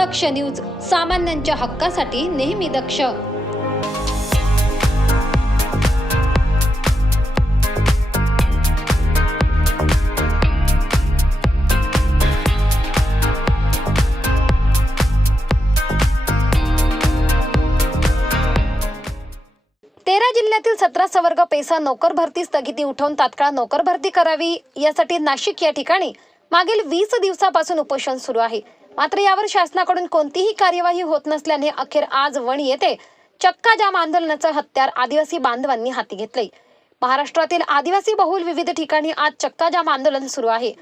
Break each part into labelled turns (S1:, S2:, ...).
S1: दक्ष news सामान्यांच्या हक्कासाठी नेहमी दक्ष. तेरा जिल्ह्यातील सतरा सवर्ग पेसा नोकर भरती स्थगिती उठवून तात्काळ नोकर भरती करावी. यासाठी नाशिक या ठिकाणी मागील वीस दिवसापासून उपोषण सुरू आहे. मात्र यावर शासनाकडून कोणतीही कार्यवाही होत नसल्याने अखेर आज वणी येथे चक्का जाम आंदोलनाचं हत्यार आदिवासी बांधवांनी हाती घेतले महाराष्ट्रातील आदिवासी बहुल विविध ठिकाणी आज चक्का जाम आंदोलन सुरू आहे.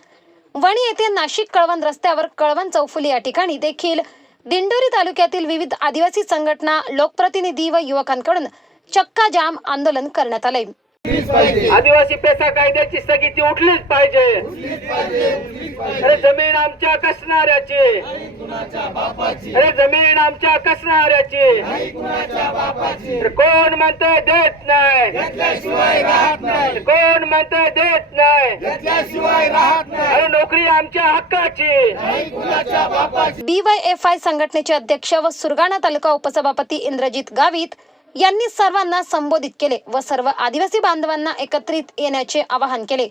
S1: वणी येथे नाशिक कळवण रस्त्यावर कळवण चौफुली या ठिकाणी देखील दिंडोरी तालुक्यातील विविध आदिवासी संघटना लोकप्रतिनिधी व युवकांकडून चक्का जाम आंदोलन करण्यात आले
S2: आदिवासी पेसा कायद्याची स्थगिती उठलीच पाहिजे. अरे जमीन आमच्या कसणाऱ्याची. अरे जमीन आमच्या कसणाऱ्याची. अरे कोण म्हणतंय देत नाही? कोण म्हणतंय देत नाही? अरे नोकरी आमच्या हक्काची.
S1: बीवायएफआय संघटनेचे अध्यक्ष व सुरगाणा तालुका उपसभापती इंद्रजित गावित यांनी सर्वांना संबोधित केले व सर्व आदिवासी बांधवांना एकत्रित येण्याचे आवाहन केले.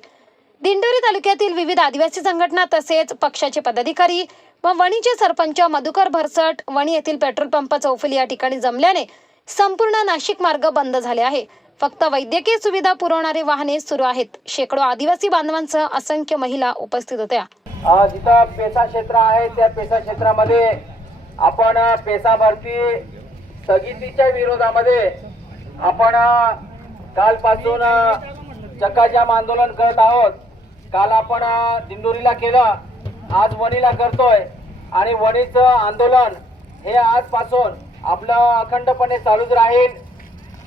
S1: दिंडोरी तालुक्यातील विविध आदिवासी संघटना तसेच पक्षाचे पदाधिकारी व वणीचे सरपंच मधुकर भरसट वणी येथील पेट्रोल पंप चौफुली या ठिकाणी जमल्याने संपूर्ण नाशिक मार्ग बंद झाले आहे. फक्त वैद्यकीय सुविधा पुरवणारे वाहने सुरू आहेत. शेकडो आदिवासी बांधवांसह असंख्य महिला उपस्थित होत्या.
S2: जिथं पेसा क्षेत्र आहे. त्या पेसा क्षेत्रामध्ये आपण पेसा भरती स्थगितीच्या विरोधामध्ये आपण कालपासून चकाजाम चक्काजाम आंदोलन करत आहोत. काल आपण दिंडोरीला केलं. आज वणीला करतोय. आणि वणीचं आंदोलन हे आजपासून आपलं अखंडपणे चालूच राहील.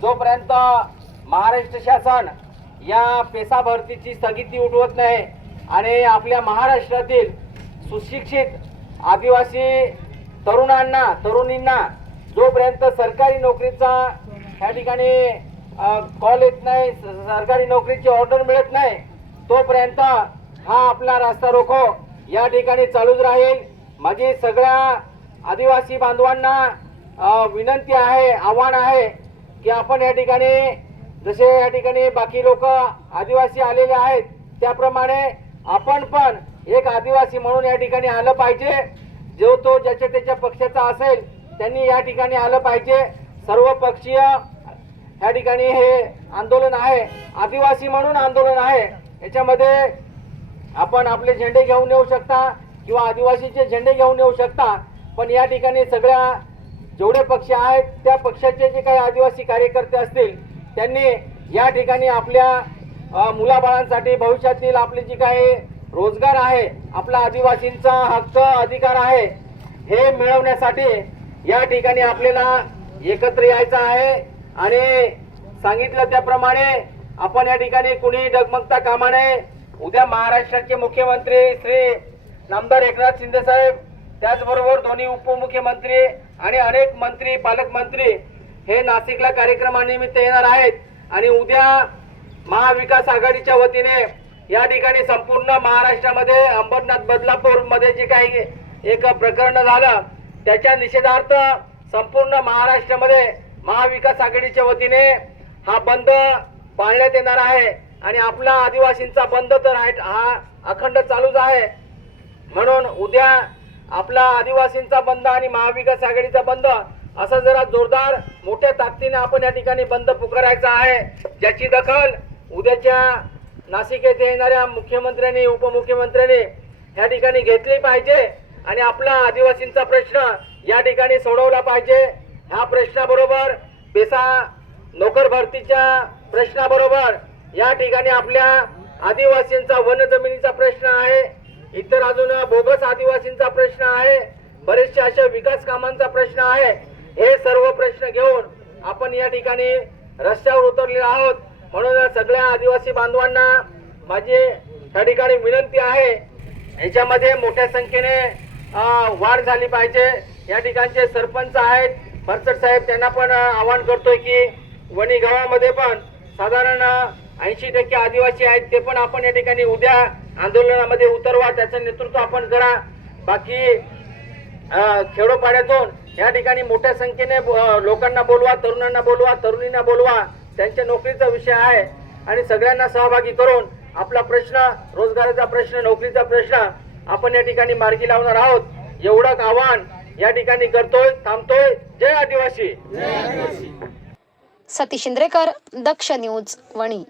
S2: जोपर्यंत महाराष्ट्र शासन या पेसा भरतीची स्थगिती उठवत नाही आणि आपल्या महाराष्ट्रातील सुशिक्षित आदिवासी तरुणांना तरुणींना जोपर्यंत सरकारी नोकरीचा या ठिकाणी कॉल येत नाही स- सरकारी नोकरीची ऑर्डर मिळत नाही तोपर्यंत हा आपला रास्ता रोको. या ठिकाणी चालूच राहील. माझी सगळ्या आदिवासी बांधवांना विनंती आहे आव्हान आहे की आपण या ठिकाणी जसे या ठिकाणी बाकी लोक आदिवासी आलेले आहेत त्याप्रमाणे आपण पण एक आदिवासी म्हणून या ठिकाणी आलं पाहिजे. जो तो ज्याच्या त्याच्या पक्षाचा असेल त्यांनी या ठिकाणी आलं पाहिजे. सर्व पक्षीय या ठिकाणी हे आंदोलन आहे. आदिवासी म्हणून आंदोलन आहे. याच्यामध्ये आपण आपले झेंडे घेऊन येऊ शकता किंवा आदिवासीचे झेंडे घेऊन येऊ शकता. पण या ठिकाणी सगळ्या जेवढे पक्ष आहेत त्या पक्षाचे जे काही आदिवासी कार्यकर्ते असतील त्यांनी या ठिकाणी आपल्या मुलाबाळांसाठी भविष्यातील आपली जी काही रोजगार आहे आपला आदिवासींचा हक्क अधिकार आहे हे मिळवण्यासाठी या ठिकाणी आपल्याला एकत्र यायचं आहे आणि सांगितलं त्याप्रमाणे आपण या ठिकाणी कुणी डगमगता कामा नये. उद्या महाराष्ट्राचे मुख्यमंत्री श्री नामदार एकनाथ शिंदे साहेब त्याचबरोबर दोन्ही उपमुख्यमंत्री आणि अनेक मंत्री पालकमंत्री हे नाशिकला कार्यक्रमानिमित्त येणार आहेत. आणि उद्या महाविकास आघाडीच्या वतीने या ठिकाणी संपूर्ण महाराष्ट्रामध्ये अंबरनाथ बदलापूरमध्ये जे काही एक प्रकरण झालं त्याच्या निषेधार्थ संपूर्ण महाराष्ट्रामध्ये महाविकास आघाडीच्या वतीने हा बंद पाळण्यात येणार आहे. आणि आपला आदिवासींचा बंद तर हा अखंड चालूच आहे. म्हणून उद्या आपला आदिवासींचा बंद आणि महाविकास आघाडीचा बंद असा जरा जोरदार मोठ्या ताकदीने आपण या ठिकाणी बंद पुकारायचा आहे. ज्याची दखल उद्याच्या नाशिक येथे येणाऱ्या मुख्यमंत्र्यांनी उपमुख्यमंत्र्यांनी या ठिकाणी घेतली पाहिजे. आणि आपला आदिवासींचा प्रश्न या ठिकाणी सोडवला पाहिजे. ह्या प्रश्नाबरोबर पेसा नोकर भरतीच्या प्रश्नाबरोबर या ठिकाणी आपल्या आदिवासींचा वन जमिनीचा प्रश्न आहे. इतर अजून बोगस आदिवासींचा प्रश्न आहे. बरेचसे अशा विकास कामांचा प्रश्न आहे. हे सर्व प्रश्न घेऊन आपण या ठिकाणी रस्त्यावर उतरलेलो आहोत. म्हणून सगळ्या आदिवासी बांधवांना माझी या ठिकाणी विनंती आहे. याच्यामध्ये मोठ्या संख्येने वाढ झाली पाहिजे. या ठिकाणचे सरपंच आहेत. भरसट साहेब त्यांना पण आवाहन करतोय की वणी गावामध्ये पण साधारण ऐंशी टक्के आदिवासी आहेत. ते पण आपण या ठिकाणी उद्या आंदोलनामध्ये उतरवा. त्याचं नेतृत्व आपण करा. बाकी खेडोपाड्यातून या ठिकाणी मोठ्या संख्येने लोकांना बोलवा तरुणांना बोलवा तरुणींना बोलवा. त्यांच्या नोकरीचा विषय आहे. आणि सगळ्यांना सहभागी करून आपला प्रश्न रोजगाराचा प्रश्न नोकरीचा प्रश्न आपण या ठिकाणी मार्गी लावणार आहोत. एवढं आव्हान या ठिकाणी करतोय थांबतोय. जय आदिवासी.
S1: सतीश इंद्रेकर दक्ष न्यूज वणी.